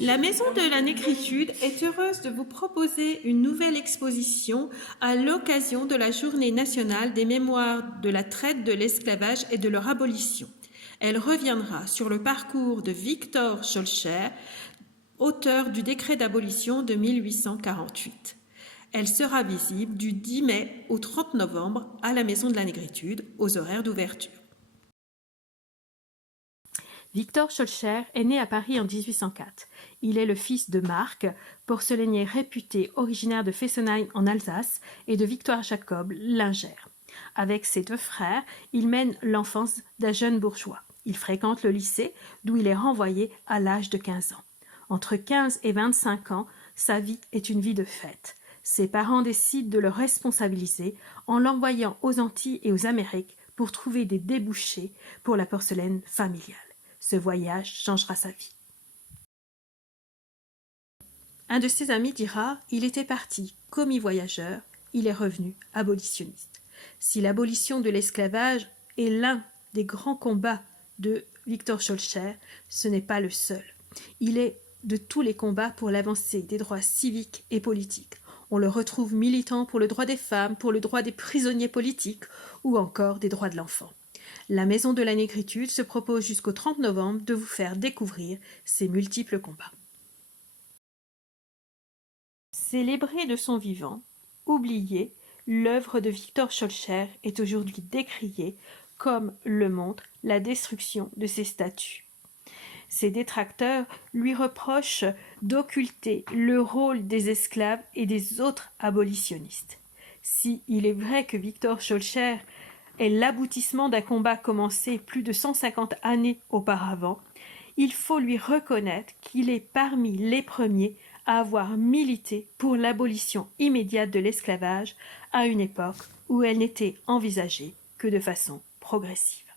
La Maison de la Négritude est heureuse de vous proposer une nouvelle exposition à l'occasion de la Journée nationale des mémoires de la traite, de l'esclavage et de leur abolition. Elle reviendra sur le parcours de Victor Schœlcher, auteur du décret d'abolition de 1848. Elle sera visible du 10 mai au 30 novembre à la Maison de la Négritude, aux horaires d'ouverture. Victor Schœlcher est né à Paris en 1804. Il est le fils de Marc, porcelainier réputé originaire de Fessenheim en Alsace, et de Victoire Jacob, lingère. Avec ses deux frères, il mène l'enfance d'un jeune bourgeois. Il fréquente le lycée, d'où il est renvoyé à l'âge de 15 ans. Entre 15 et 25 ans, sa vie est une vie de fête. Ses parents décident de le responsabiliser en l'envoyant aux Antilles et aux Amériques pour trouver des débouchés pour la porcelaine familiale. Ce voyage changera sa vie. Un de ses amis dira « Il était parti commis voyageur, il est revenu abolitionniste ». Si l'abolition de l'esclavage est l'un des grands combats de Victor Schœlcher, ce n'est pas le seul. Il est de tous les combats pour l'avancée des droits civiques et politiques. On le retrouve militant pour le droit des femmes, pour le droit des prisonniers politiques ou encore des droits de l'enfant. La Maison de la Négritude se propose jusqu'au 30 novembre de vous faire découvrir ses multiples combats. Célébrée de son vivant, oubliée, l'œuvre de Victor Schœlcher est aujourd'hui décriée, comme le montre la destruction de ses statues. Ses détracteurs lui reprochent d'occulter le rôle des esclaves et des autres abolitionnistes. Si il est vrai que Victor Schœlcher est l'aboutissement d'un combat commencé plus de 150 années auparavant, il faut lui reconnaître qu'il est parmi les premiers à avoir milité pour l'abolition immédiate de l'esclavage à une époque où elle n'était envisagée que de façon progressive.